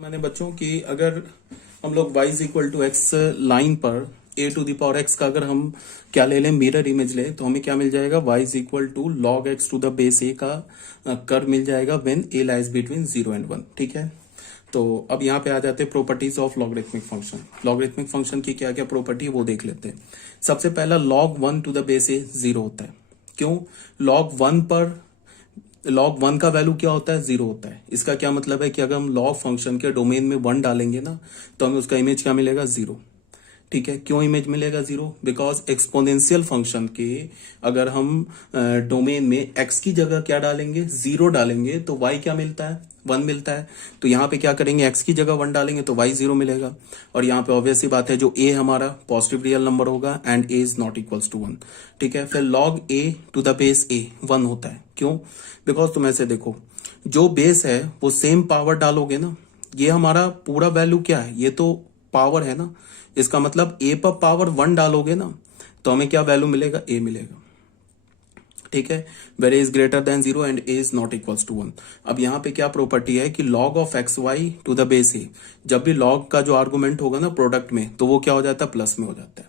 मैंने बच्चों की अगर हम लोग y is equal to x line पर a to the power x का अगर हम क्या ले लें मिरर इमेज ले तो हमें क्या मिल जाएगा y is equal to log x to the base a का कर्व मिल जाएगा when a lies between 0 and 1। ठीक है, तो अब यहाँ पे आ जाते हैं properties of logarithmic function. Logarithmic function की क्या क्या प्रॉपर्टी है वो देख लेते हैं। सबसे पहला log 1 to the base a 0 होता है। क्यों? log 1 का वैल्यू क्या होता है? 0 होता है। इसका क्या मतलब है कि अगर हम लॉग फंक्शन के डोमेन में 1 डालेंगे ना तो हमें उसका इमेज क्या मिलेगा? 0। ठीक है, क्यों इमेज मिलेगा 0? बिकॉज एक्सपोनेंशियल फंक्शन के अगर हम डोमेन में x की जगह क्या डालेंगे? 0 डालेंगे तो y क्या मिलता है? 1 मिलता है। तो यहाँ पे क्या करेंगे? x की जगह 1 डालेंगे तो y 0 मिलेगा। और यहाँ पे ऑब्वियस सी बात है जो a हमारा पॉजिटिव रियल नंबर होगा and a is not equals to 1। ठीक है, फिर log a to the base a 1 होता है। क्यों? बिकॉज तुम ऐसे देखो, जो बेस है वो सेम पावर डालोगे ना, ये हमारा पूरा वैल्यू क्या है? ये तो पावर है ना। इसका मतलब a पर पावर 1 डालोगे ना तो हमें क्या वैल्यू मिलेगा? a मिलेगा। ठीक है, where is greater than 0 and a is not equals to 1। अब यहाँ पे क्या प्रॉपर्टी है कि log of x y to the base a, जब भी log का जो आर्गुमेंट होगा ना प्रोडक्ट में तो वो क्या हो जाता है? प्लस में हो जाता है।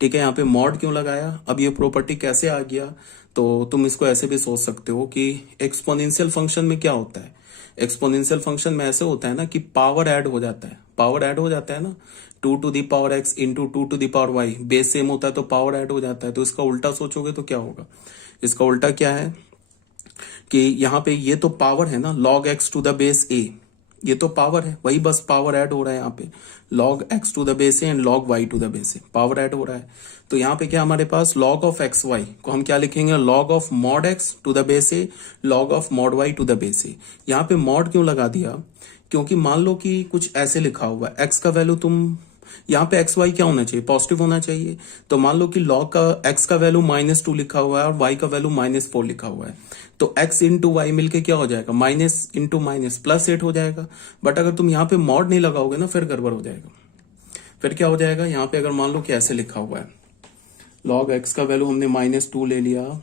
ठीक है, यहाँ पे मॉड क्यों लगाया? अब ये प्रॉपर्टी कैसे आ गया? तो तुम इसको ऐसे भी सोच सकते हो कि एक्सपोनेंशियल फंक्शन में क्या होता है? एक्सपोनेंशियल फंक्शन में ऐसे होता है ना कि पावर ऐड हो जाता है। पावर ऐड हो जाता है ना, 2 to the power x into 2 to the power y, base same होता है तो पावर ऐड हो जाता है। तो इसका उल्टा सोचोगे तो क्या होगा? इसका उल्टा क्या है कि यहाँ पे ये तो पावर है ना, log x to the base a, ये तो पावर है, वही बस पावर ऐड हो रहा है यहाँ पे। log x to the base a and log y to the base a, power add हो रहा है। तो यहाँ पे क्या हमारे पास log ऑफ एक्स वाई को हम क्या लिखेंगे? log of mod x to the base a, log of mod y to the base a। यहाँ पे मॉड क्यों लगा दिया? क्योंकि मान लो कि कुछ ऐसे लिखा हुआ है, x का वैल्यू तुम यहाँ पे एक्स वाई क्या होना चाहिए? पॉजिटिव होना चाहिए। तो मान लो कि लॉग का एक्स का वैल्यू -2 लिखा हुआ है और वाई का वैल्यू -4 लिखा हुआ है, तो एक्स इंटू वाई मिलके क्या हो जाएगा? माइनस इंटू माइनस +8 हो जाएगा। बट अगर तुम यहाँ पे मॉड नहीं लगाओगे ना फिर गड़बड़ हो जाएगा। फिर क्या हो जाएगा? यहाँ पे अगर मान लो कि ऐसे लिखा हुआ है, लॉग एक्स का वैल्यू हमने -2 ले लिया,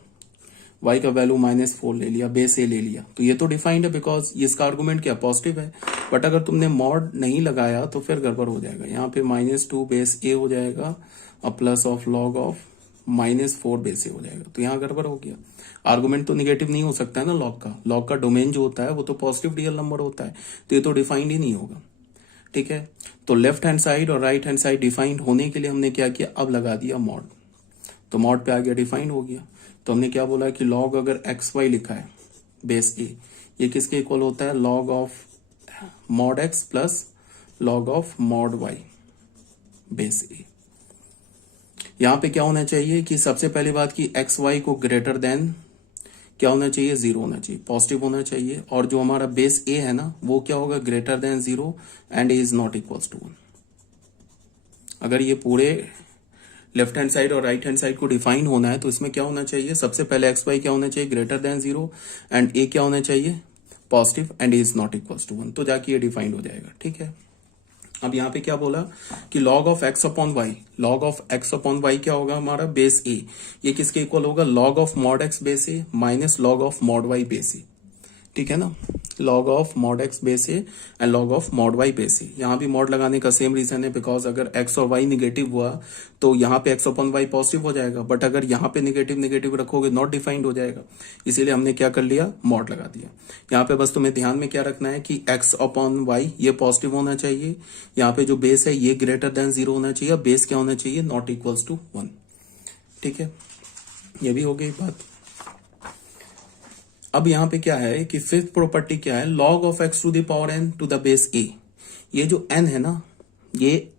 y का वैल्यू -4 ले लिया, बेस a ले लिया, तो ये तो डिफाइंड है बिकॉज इसका आर्गुमेंट क्या? पॉजिटिव है। बट अगर तुमने मॉड नहीं लगाया तो फिर गड़बड़ हो जाएगा। यहाँ पे -2 बेस a हो जाएगा और plus of log of -4 base a हो जाएगा, तो यहाँ गड़बड़ हो गया। आर्गुमेंट तो निगेटिव नहीं हो सकता है ना लॉग का। लॉग का डोमेन जो होता है वो तो पॉजिटिव रियल नंबर होता है, तो ये तो डिफाइंड ही नहीं होगा। ठीक है, तो लेफ्ट हैंड साइड और राइट हैंड साइड डिफाइंड होने के लिए हमने क्या किया? अब लगा दिया मॉड, तो मॉड पे आ गया, डिफाइंड हो गया। तो हमने क्या बोला कि log अगर एक्स वाई लिखा है बेस a, ये किसके इक्वल होता है? log of mod x plus log of mod y base a। यहां पे क्या होना चाहिए कि सबसे पहली बात की एक्स वाई को ग्रेटर देन क्या होना चाहिए? 0 होना चाहिए, पॉजिटिव होना चाहिए। और जो हमारा बेस a है ना वो क्या होगा? Greater than 0 and a is not equals to 1। अगर ये पूरे लेफ्ट हैंड साइड और राइट हैंड साइड को डिफाइन होना है तो इसमें क्या होना चाहिए? सबसे पहले एक्स वाई क्या होना चाहिए? ग्रेटर देन 0 एंड ए क्या होना चाहिए? Positive and a is not equals to 1, तो जाके ये डिफाइंड हो जाएगा। ठीक है, अब यहाँ पे क्या बोला कि log of x upon y, log of x upon y क्या होगा? हमारा बेस ए, ये किसके इक्वल होगा? log of mod x base a minus log of mod y base a. ठीक है ना, log of mod x base a and log of mod y base a. यहाँ भी मॉड लगाने का सेम रीजन है बिकॉज अगर x और y निगेटिव हुआ तो यहाँ पे x अपॉन वाई पॉजिटिव हो जाएगा, बट अगर यहाँ पे निगेटिव निगेटिव रखोगे नॉट डिफाइंड हो जाएगा, इसीलिए हमने क्या कर लिया? मॉड लगा दिया। यहाँ पे बस तुम्हें ध्यान में क्या रखना है कि x अपॉन वाई ये पॉजिटिव होना चाहिए, यहाँ पे जो बेस है ये ग्रेटर देन 0 होना चाहिए, बेस क्या होना चाहिए? Not equals to 1। ठीक है, ये भी हो गई बात। अब यहाँ पे क्या है कि फिफ्थ प्रॉपर्टी क्या है? log of x to the power n to the base a। ये जो n है ना, ये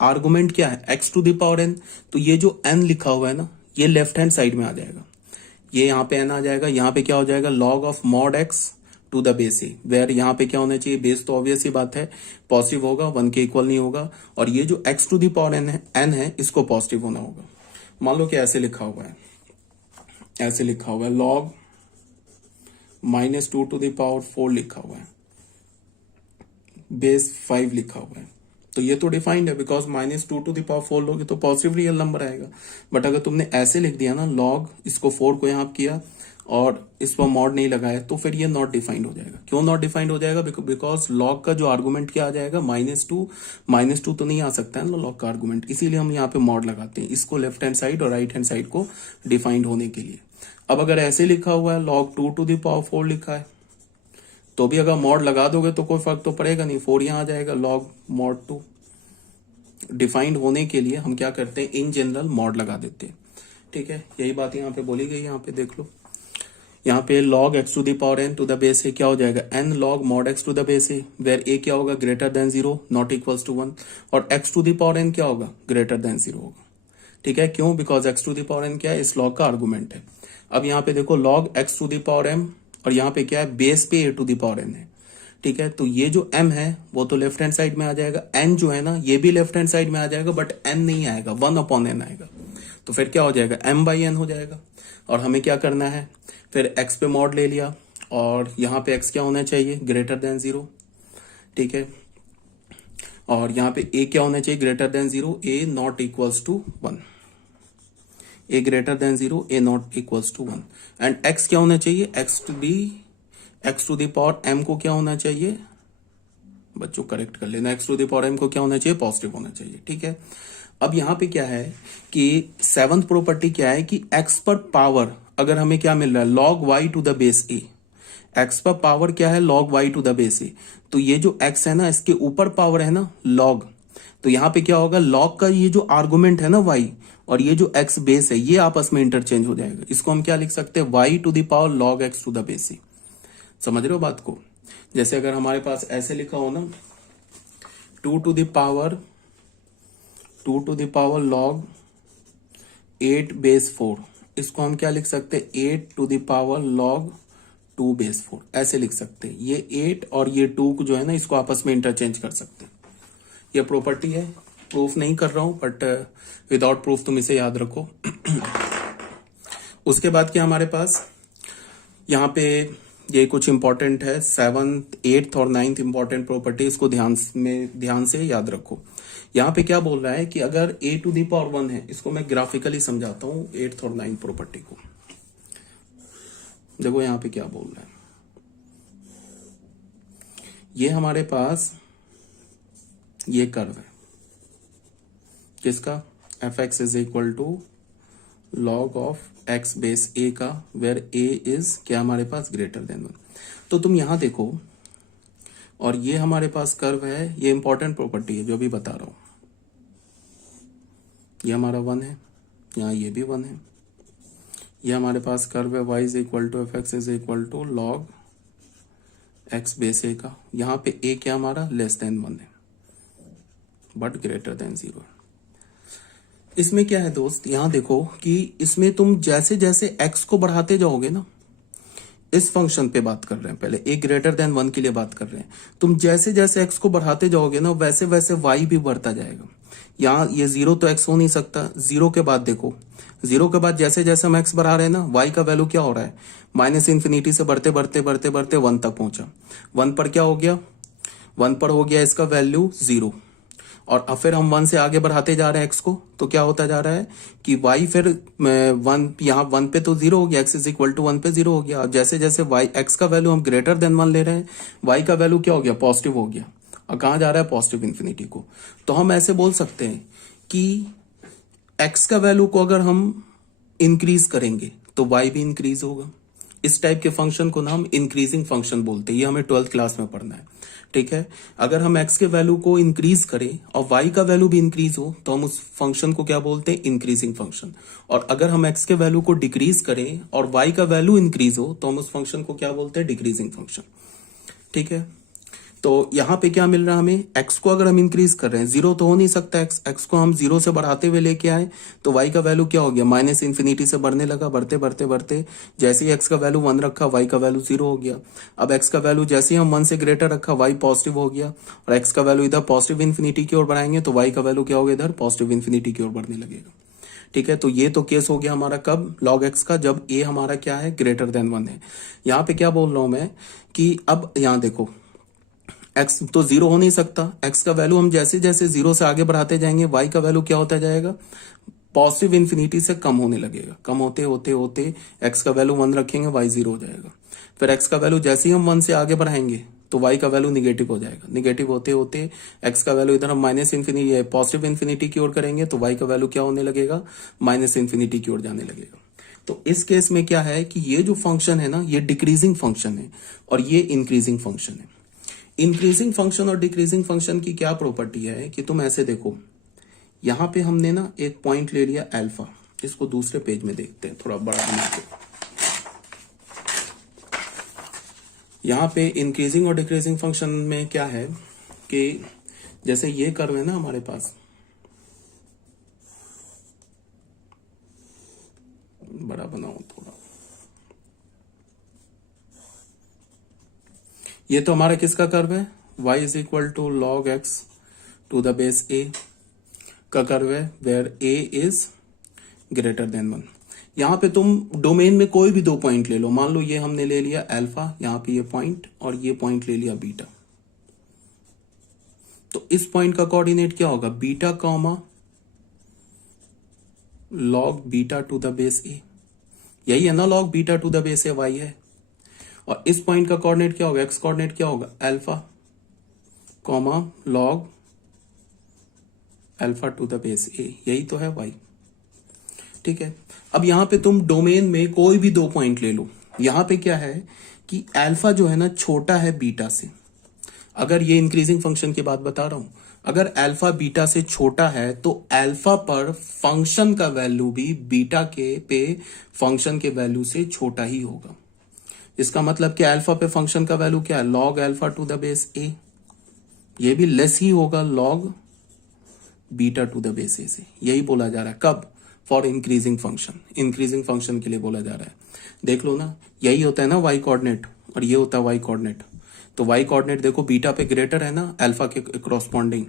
आर्गुमेंट क्या है? x to the power n, तो ये जो n लिखा हुआ है ना ये लेफ्ट हैंड साइड में आ जाएगा, ये यहाँ पे n आ जाएगा। यहाँ पे क्या हो जाएगा? log of mod x to the base a, where यहाँ पे क्या होना चाहिए? बेस तो ऑब्वियस ही बात है पॉजिटिव होगा, 1 के इक्वल नहीं होगा। और ये जो x to the power n है इसको पॉजिटिव होना होगा। मान लो कि ऐसे लिखा हुआ है, ऐसे लिखा हुआ है log -2 टू द पावर 4 लिखा हुआ है, बेस 5 लिखा हुआ है, तो ये तो डिफाइंड है बिकॉज -2 टू द पावर 4 लोगे तो पॉजिटिव रियल नंबर आएगा। बट अगर तुमने ऐसे लिख दिया ना log, इसको 4 को यहाँ किया और इस पर मॉड नहीं लगाया तो फिर ये नॉट डिफाइंड हो जाएगा। क्यों नॉट डिफाइंड हो जाएगा? बिकॉज लॉग का जो आर्गुमेंट क्या आ जाएगा, -2 तो नहीं आ सकता है ना लॉग का आर्गुमेंट, इसीलिए हम यहाँ पे मॉड लगाते हैं इसको लेफ्ट हैंड साइड और राइट हैंड साइड को डिफाइंड होने के लिए। अब अगर ऐसे लिखा हुआ है log 2 to the power 4 लिखा है तो भी अगर मॉड लगा दोगे तो कोई फर्क तो पड़ेगा नहीं, 4 यहां आ जाएगा, log mod 2। डिफाइंड होने के लिए हम क्या करते हैं, इन जनरल मॉड लगा देते हैं। ठीक है, यही बात यहाँ पे बोली गई, यहाँ पे देख लो, यहाँ पे log x to the power n to the base a क्या हो जाएगा, n log mod x to the base a, where a क्या होगा, greater than 0 not equals to 1, और x to the power n क्या होगा, ग्रेटर देन 0 होगा। ठीक है, क्यों? Because x to the power n क्या है, इस log का आर्गुमेंट है। अब यहाँ पे देखो log x to the power m, और यहाँ पे क्या है, बेस पे a to the power n है। ठीक है, तो ये जो m है वो तो लेफ्ट हैंड साइड में आ जाएगा, n जो है ना ये भी लेफ्ट हैंड साइड में आ जाएगा, बट n नहीं आएगा, 1/n आएगा। तो फिर क्या हो जाएगा, m/n हो जाएगा। और हमें क्या करना है, फिर x पे मॉड ले लिया, और यहाँ पे x क्या होना चाहिए, ग्रेटर देन 0। ठीक है, और यहाँ पे a क्या होना चाहिए, greater than 0, a not equals to 1, a greater than 0, a not equals to 1। And x क्या होना चाहिए, x to the power m को क्या होना चाहिए, बच्चों करेक्ट कर लेना, x to the power m को क्या होना चाहिए, पॉजिटिव होना चाहिए। ठीक है, अब यहाँ पे क्या है कि 7th प्रॉपर्टी क्या है कि x पर पावर अगर हमें क्या मिल रहा है, log y to the base a, x पर पावर क्या है, log y to the base a, तो ये जो x है ना इसके ऊपर पावर है ना log, तो यहाँ पे क्या होगा, log का ये जो आर्गुमेंट है ना y और ये जो x बेस है ये आपस में इंटरचेंज हो जाएगा। इसको हम क्या लिख सकते हैं, y to the power log x to the base a। समझ रहे हो बात को? जैसे अगर हमारे पास ऐसे लिखा हो ना, 2 to the power log 8 base 4, इसको हम क्या लिख सकते हैं, 8 to the power log 2 base 4, ऐसे लिख सकते हैं। ये 8 और ये 2 जो है ना इसको आपस में इंटरचेंज कर सकते हैं। ये प्रॉपर्टी है, प्रूफ नहीं कर रहा हूं, बट विदाउट प्रूफ तुम इसे याद रखो। उसके बाद क्या हमारे पास यहाँ पे ये कुछ इंपॉर्टेंट है, 7th 8th और 9th इंपॉर्टेंट प्रॉपर्टी, इसको ध्यान से याद रखो। यहाँ पे क्या बोल रहा है कि अगर a टू द पावर 1 है, इसको मैं ग्राफिकली समझाता हूँ 8th और 9th प्रॉपर्टी को। देखो यहाँ पे क्या बोल रहा है, ये हमारे पास ये कर्व है किसका, fx is equal to log of x base a का, वेर a इज क्या हमारे पास, ग्रेटर देन 1। तो तुम यहां देखो, और ये हमारे पास कर्व है, ये इंपॉर्टेंट प्रॉपर्टी है जो भी बता रहा हूं, ये हमारा 1 है, यहाँ ये भी 1 है, ये हमारे पास कर्व है y is equal to fx is equal to log x base a का, यहाँ पे a क्या हमारा, लेस देन 1 है बट ग्रेटर देन 0। इसमें क्या है दोस्त, यहां देखो कि इसमें तुम जैसे जैसे x को बढ़ाते जाओगे ना, इस फंक्शन पे बात कर रहे हैं, पहले a ग्रेटर देन 1 के लिए बात कर रहे हैं, तुम जैसे जैसे x को बढ़ाते जाओगे ना वैसे वैसे y भी बढ़ता जाएगा। यहाँ ये 0 तो x हो नहीं सकता, 0 के बाद देखो, 0 के बाद जैसे जैसे हम x बढ़ा रहे हैं ना, y का वैल्यू क्या हो रहा है, -इन्फिनिटी से बढ़ते बढ़ते बढ़ते बढ़ते 1 तक पहुंचा। 1 पर क्या हो गया, 1 पर हो गया इसका वैल्यू 0, और अब फिर हम 1 से आगे बढ़ाते जा रहे हैं x को, तो क्या होता जा रहा है कि y फिर 1, यहाँ 1 पे तो 0 हो गया, x इज इक्वल टू 1 पे 0 हो गया। जैसे जैसे y x का वैल्यू हम ग्रेटर देन 1 ले रहे हैं, y का वैल्यू क्या हो गया, पॉजिटिव हो गया, और कहाँ जा रहा है, पॉजिटिव इन्फिनिटी को। तो हम ऐसे बोल सकते हैं कि x का वैल्यू को अगर हम इंक्रीज करेंगे तो y भी इंक्रीज होगा। इस टाइप के फंक्शन को ना हम इंक्रीजिंग फंक्शन बोलते हैं, ये हमें 12th क्लास में पढ़ना है। ठीक है, अगर हम x के वैल्यू को इंक्रीज करें और y का वैल्यू भी इंक्रीज हो तो हम उस फंक्शन को क्या बोलते हैं, इंक्रीजिंग फंक्शन। और अगर हम x के वैल्यू को डिक्रीज करें और y का वैल्यू इंक्रीज हो तो हम उस फंक्शन को क्या बोलते हैं, डिक्रीजिंग फंक्शन। ठीक है, तो यहाँ पे क्या मिल रहा है हमें, x को अगर हम इंक्रीज कर रहे हैं, 0 तो हो नहीं सकता, x को हम 0 से बढ़ाते हुए लेके आए तो y का वैल्यू क्या हो गया, -इन्फिनिटी से बढ़ने लगा, बढ़ते बढ़ते बढ़ते जैसे ही x का वैल्यू 1 रखा y का वैल्यू 0 हो गया। अब x का वैल्यू जैसे ही हम 1 से ग्रेटर रखा y पॉजिटिव हो गया, और x का वैल्यू इधर पॉजिटिव इन्फिनिटी की ओर बढ़ाएंगे तो y का वैल्यू क्या होगा, इधर पॉजिटिव इन्फिनिटी की ओर बढ़ने लगेगा। ठीक है, तो ये तो केस हो गया हमारा कब, log x का, जब a हमारा क्या है, ग्रेटर देन 1 है। यहाँ पे क्या बोल रहा हूं मैं कि अब यहाँ देखो x तो 0 हो नहीं सकता, x का वैल्यू हम जैसे जैसे 0 से आगे बढ़ाते जाएंगे y का वैल्यू क्या होता जाएगा, पॉजिटिव इन्फिनिटी से कम होने लगेगा, कम होते होते होते एक्स का वैल्यू 1 रखेंगे, वाई 0 हो जाएगा। फिर एक्स का वैल्यू जैसे ही हम 1 से आगे बढ़ाएंगे तो वाई का वैल्यू निगेटिव हो जाएगा, निगेटिव होते होते एक्स का वैल्यू इधर हम माइनस इन्फिनिटी पॉजिटिव इन्फिनिटी की ओर करेंगे तो वाई का वैल्यू क्या होने लगेगा, माइनस इन्फिनिटी की ओर जाने लगेगा। तो इस केस में क्या है कि ये जो फंक्शन है ना, ये डिक्रीजिंग फंक्शन है और ये इंक्रीजिंग फंक्शन है। इंक्रीजिंग फंक्शन और डिक्रीजिंग फंक्शन की क्या प्रॉपर्टी है कि तुम ऐसे देखो, यहां पे हमने ना एक पॉइंट ले लिया अल्फा, इसको दूसरे पेज में देखते हैं थोड़ा बड़ा बना के। यहां पे इंक्रीजिंग और डिक्रीजिंग फंक्शन में क्या है कि जैसे ये कर्व है ना हमारे पास, बड़ा बनाओ थोड़ा, ये तो हमारा किसका कर्व है, y is equal to log x to the base a का कर्व है, where a is greater than 1। यहां पे तुम डोमेन में कोई भी दो पॉइंट ले लो, मान लो ये हमने ले लिया अल्फा, यहां पे ये पॉइंट, और ये पॉइंट ले लिया बीटा। तो इस पॉइंट का कोऑर्डिनेट क्या होगा, beta comma log beta to the base a, यही है ना, log beta to the base a y है। और इस पॉइंट का कोऑर्डिनेट क्या होगा, एक्स कोऑर्डिनेट क्या होगा, alpha comma log alpha to the base a, यही तो है y। ठीक है, अब यहां पे तुम डोमेन में कोई भी दो पॉइंट ले लो, यहां पे क्या है कि अल्फा जो है ना छोटा है बीटा से। अगर ये इंक्रीजिंग फंक्शन की बात बता रहा हूं, अगर अल्फा बीटा से छोटा है तो अल्फा पर फंक्शन का वैल्यू भी बीटा के पे फंक्शन के वैल्यू से छोटा ही होगा। इसका मतलब कि अल्फा पे फंक्शन का वैल्यू क्या है, log alpha to the base a, ये भी लेस ही होगा log beta to the base a से। यही बोला जा रहा है कब, for increasing function, increasing function के लिए बोला जा रहा है। देख लो ना, यही होता है ना वाई कोऑर्डिनेट, और ये होता है वाई कोऑर्डिनेट। तो वाई कोऑर्डिनेट देखो बीटा पे ग्रेटर है ना अल्फा के कॉरस्पॉन्डिंग।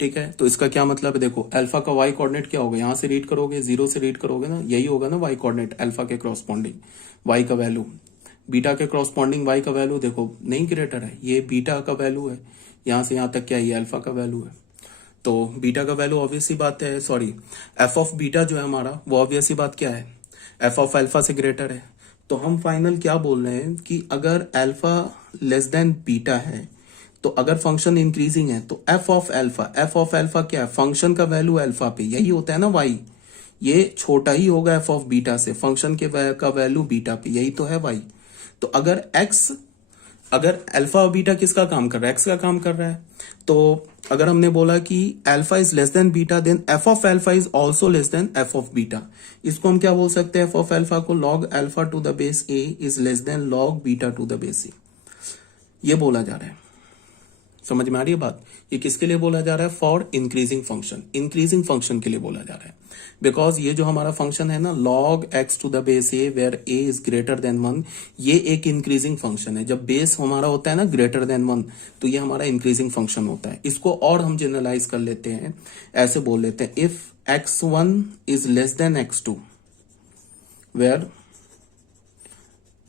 ठीक है, तो इसका क्या मतलब है, देखो अल्फा का वाई कोऑर्डिनेट क्या होगा, यहां से रीड करोगे, 0 से रीड करोगे ना, यही होगा ना वाई कोऑर्डिनेट, अल्फा के कॉरस्पॉन्डिंग वाई का वैल्यू। बीटा के कॉरस्पॉन्डिंग वाई का वैल्यू देखो नहीं ग्रेटर है, ये बीटा का वैल्यू है, यहां से यहां तक क्या है, ये अल्फा का वैल्यू है। तो बीटा का वैल्यू ऑब्वियस सी बात है, सॉरी एफ ऑफ बीटा जो है हमारा, वो ऑब्वियस सी बात क्या है, एफ ऑफ अल्फा से ग्रेटर है। तो हम फाइनल क्या बोल रहे हैं कि अगर अल्फा लेस देन बीटा है, तो अगर फंक्शन इंक्रीजिंग है तो एफ ऑफ अल्फा क्या है, फंक्शन का वैल्यू अल्फा पे, यही होता है ना वाई, ये छोटा ही होगा एफ ऑफ बीटा से, फंक्शन के का वैल्यू बीटा पे, यही तो है वाई। तो अगर एक्स, अगर अल्फा और बीटा किसका काम कर रहा है, एक्स का काम कर रहा है, तो अगर हमने बोला कि alpha is less than beta, then f of alpha is also less than f of beta. इसको हम क्या बोल सकते हैं, एफ ऑफ अल्फा को log alpha to the base a is less than log beta to the base a, ये बोला जा रहा है। समझ में आ रही है बात, ये किसके लिए बोला जा रहा है, for increasing function, increasing function के लिए बोला जा रहा है। बिकॉज ये जो हमारा फंक्शन है ना log x to the base a where a is greater than 1, ये एक इंक्रीजिंग फंक्शन है। जब बेस हमारा होता है ना ग्रेटर देन 1, तो ये हमारा इंक्रीजिंग फंक्शन होता है। इसको और हम जनरलाइज कर लेते हैं, ऐसे बोल लेते हैं, if x1 is less than x2 where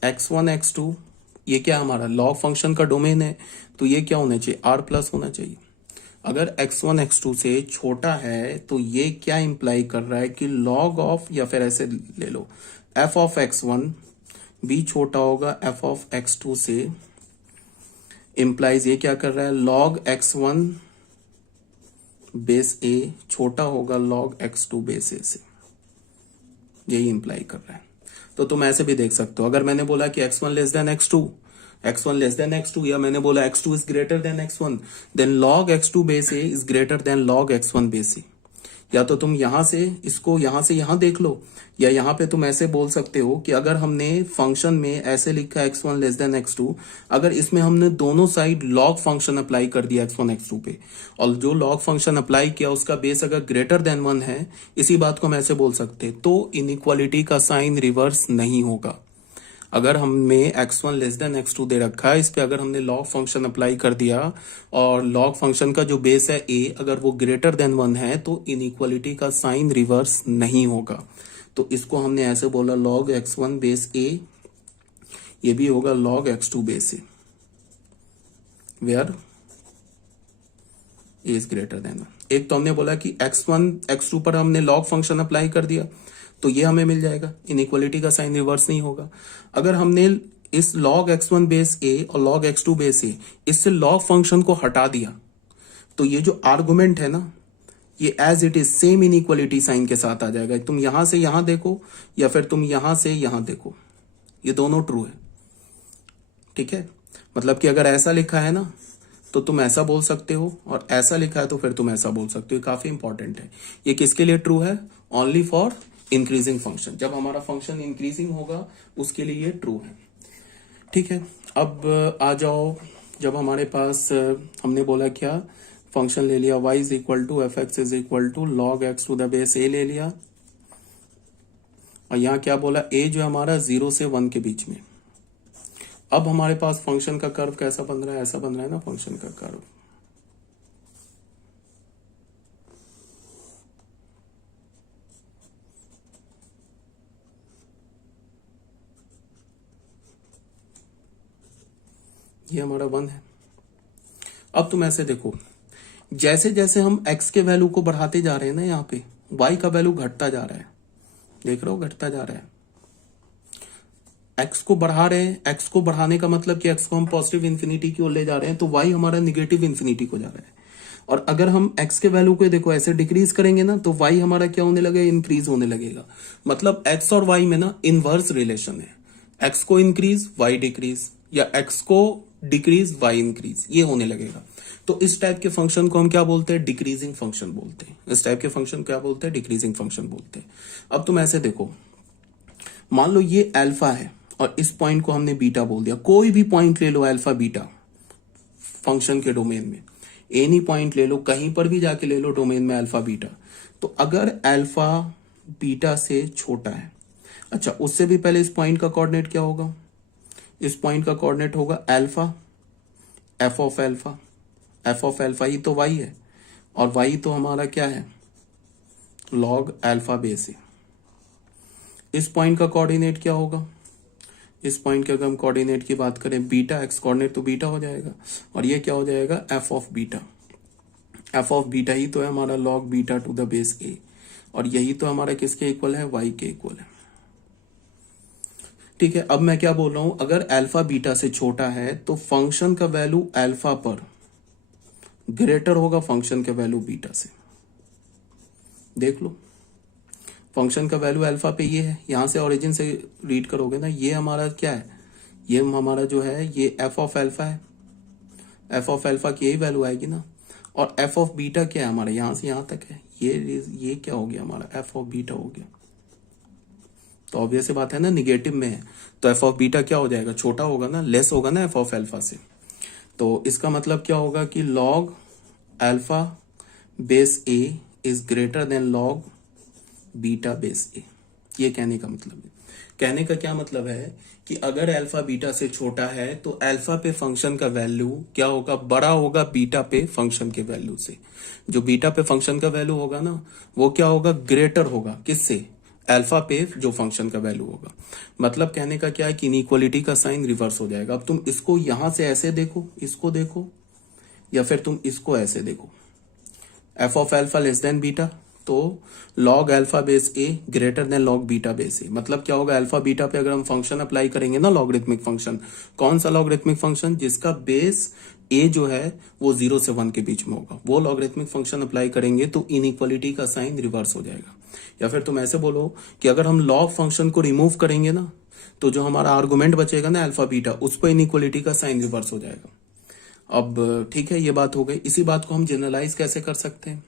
x1 x2, ये क्या हमारा लॉग फंक्शन का डोमेन है, तो ये क्या होना चाहिए, r प्लस होना चाहिए। अगर x1 x2 से छोटा है तो ये क्या इंप्लाई कर रहा है कि log ऑफ, या फिर ऐसे ले लो f ऑफ x1 भी छोटा होगा f ऑफ x2 से, इंप्लाइज ये क्या कर रहा है, log x1 बेस a छोटा होगा log x2 बेस a से, यही इंप्लाई कर रहा है। तो तुम ऐसे भी देख सकते हो, अगर मैंने बोला कि x1 लेस देन x2, या मैंने बोला x2 is greater than x1, then log x2 base a is greater than log x1 base a। या तो तुम यहां से इसको यहां से यहां देख लो, या यहां पे तुम ऐसे बोल सकते हो कि अगर हमने फंक्शन में ऐसे लिखा x1 लेस देन x2, अगर इसमें हमने दोनों साइड log फंक्शन अप्लाई कर दिया x1 x2 पे, और जो log फंक्शन अप्लाई किया उसका बेस अगर ग्रेटर देन 1 है, इसी बात को हम ऐसे बोल सकते, तो इनइक्वालिटी का साइन रिवर्स नहीं होगा। अगर हमने x1 लेस देन x2 दे रखा है, इस पे अगर हमने log फंक्शन अप्लाई कर दिया और log फंक्शन का जो बेस है a अगर वो ग्रेटर देन 1 है, तो इनइक्वालिटी का साइन रिवर्स नहीं होगा। तो इसको हमने ऐसे बोला log x1 बेस a, ये भी होगा log x2 base a, where a is greater than. एक तो हमने बोला कि x1 x2 पर हमने लॉग फंक्शन अप्लाई कर दिया तो ये हमें मिल जाएगा, इनइक्वालिटी का साइन रिवर्स नहीं होगा। अगर हमने इस log x1 बेस a और log x2 बेस a इससे log फंक्शन को हटा दिया तो ये जो आर्गुमेंट है ना ये as it is same inequality sign के साथ आ जाएगा। तुम यहां से यहां देखो या फिर तुम यहां से यहां देखो, ये दोनों ट्रू है। ठीक है, मतलब कि अगर ऐसा लिखा है ना तो तुम ऐसा बोल सकते हो और ऐसा लिखा है तो फिर तुम ऐसा बोल सकते हो। काफी इंपॉर्टेंट है। ये किसके लिए ट्रू है? Only for increasing function. जब हमारा फंक्शन इंक्रीजिंग होगा उसके लिए ये ट्रू है। ठीक है, अब आ जाओ, जब हमारे पास हमने बोला क्या, फंक्शन ले लिया y is equal to f x is equal to log x to the base a ले लिया, और यहां क्या बोला, a जो हमारा 0 से 1 के बीच में। अब हमारे पास फंक्शन का कर्व कैसा बन रहा है? ऐसा बन रहा है ना फंक्शन का कर्व। ये हमारा 1 है। अब तुम ऐसे देखो, जैसे जैसे हम x के वैल्यू को बढ़ाते जा रहे हैं ना, यहाँ पे y का वैल्यू घटता जा रहा है। देख रहे हो, घटता जा रहा है। x को बढ़ा रहे हैं, x को बढ़ाने का मतलब कि x को हम पॉजिटिव इंफिनिटी की ओर ले जा रहे हैं तो y हमारा निगेटिव इंफिनिटी को जा रहा है। और अगर हम x के वैल्यू को देखो ऐसे डिक्रीज करेंगे ना तो y हमारा क्या होने लगेगा? इंक्रीज होने लगेगा। मतलब x और y में ना इनवर्स रिलेशन है। x को इंक्रीज y डिक्रीज, या x को डिक्रीज y इंक्रीज, ये होने लगेगा। तो इस टाइप के फंक्शन को हम क्या बोलते हैं? डिक्रीजिंग फंक्शन बोलते हैं। इस टाइप के फंक्शन क्या बोलते हैं? डिक्रीजिंग फंक्शन बोलते हैं। अब तुम ऐसे देखो, मान लो ये अल्फा है और इस पॉइंट को हमने बीटा बोल दिया। कोई भी पॉइंट ले लो अल्फा बीटा फंक्शन के डोमेन में, एनी पॉइंट ले लो, कहीं पर भी जाके ले लो डोमेन में अल्फा बीटा। तो अगर अल्फा बीटा से छोटा है, अच्छा उससे भी पहले इस पॉइंट का कोऑर्डिनेट क्या होगा? इस पॉइंट का कोऑर्डिनेट होगा alpha f of alpha. F of alpha ही तो y है और y तो हमारा क्या है? लॉग अल्फा बेस है। इस पॉइंट का कोऑर्डिनेट क्या होगा? इस पॉइंट के अगर हम कोऑर्डिनेट की बात करें बीटा, एक्स कोऑर्डिनेट तो बीटा हो जाएगा और ये क्या हो जाएगा? F of beta. F of beta ही तो है हमारा log beta to the base a, और यही तो हमारा किसके इक्वल है? y के इक्वल है। ठीक है, अब मैं क्या बोल रहा हूं, अगर अल्फा बीटा से छोटा है तो फंक्शन का वैल्यू अल्फा पर ग्रेटर होगा फंक्शन के वैल्यू बीटा से। देख लो, फंक्शन का वैल्यू अल्फा पे ये है, यहां से ओरिजिन से रीड करोगे ना, ये हमारा क्या है? ये हमारा जो है ये एफ ऑफ अल्फा है। एफ ऑफ अल्फा की यही वैल्यू आएगी ना। और एफ ऑफ बीटा क्या है हमारा? यहां से यहां तक है। ये क्या हो गया हमारा? एफ ऑफ बीटा हो गया। तो ऑब्वियस बात है ना, निगेटिव में है तो एफ ऑफ बीटा क्या हो जाएगा? छोटा होगा ना, लेस होगा ना एफ ऑफ अल्फा से। तो इसका मतलब क्या होगा कि log alpha base a is greater than log beta base a. ये कहने का मतलब है। कहने का क्या मतलब है कि अगर अल्फा बीटा से छोटा है तो अल्फा पे फंक्शन का वैल्यू क्या होगा? बड़ा होगा बीटा पे फंक्शन के वैल्यू से। जो बीटा पे फंक्शन का वैल्यू होगा ना वो क्या होगा? ग्रेटर होगा किससे? अल्फा पे जो फंक्शन का वैल्यू होगा। मतलब कहने का क्या है कि इनइक्वालिटी का साइन रिवर्स हो जाएगा। अब तुम इसको यहां से ऐसे देखो, इसको देखो, या फिर तुम इसको ऐसे देखो, f of alpha less than beta, तो log alpha base a greater than log beta base a. मतलब क्या होगा? अल्फा बीटा पे अगर हम फंक्शन अप्लाई करेंगे ना, लॉगरिथमिक फंक्शन, कौन सा लॉगरिथमिक फंक्शन? जिसका बेस ए जो है वो 0 से 1 के बीच में होगा, वो लॉगरिथमिक फंक्शन अप्लाई करेंगे तो इनइक्वालिटी का साइन रिवर्स हो जाएगा। या फिर तुम ऐसे बोलो कि अगर हम लॉग फंक्शन को रिमूव करेंगे ना तो जो हमारा आर्गुमेंट बचेगा ना अल्फा बीटा, उस पर इनइक्वालिटी का साइन रिवर्स हो जाएगा। अब ठीक है, ये बात हो गई। इसी बात को हम जनरलाइज कैसे कर सकते हैं?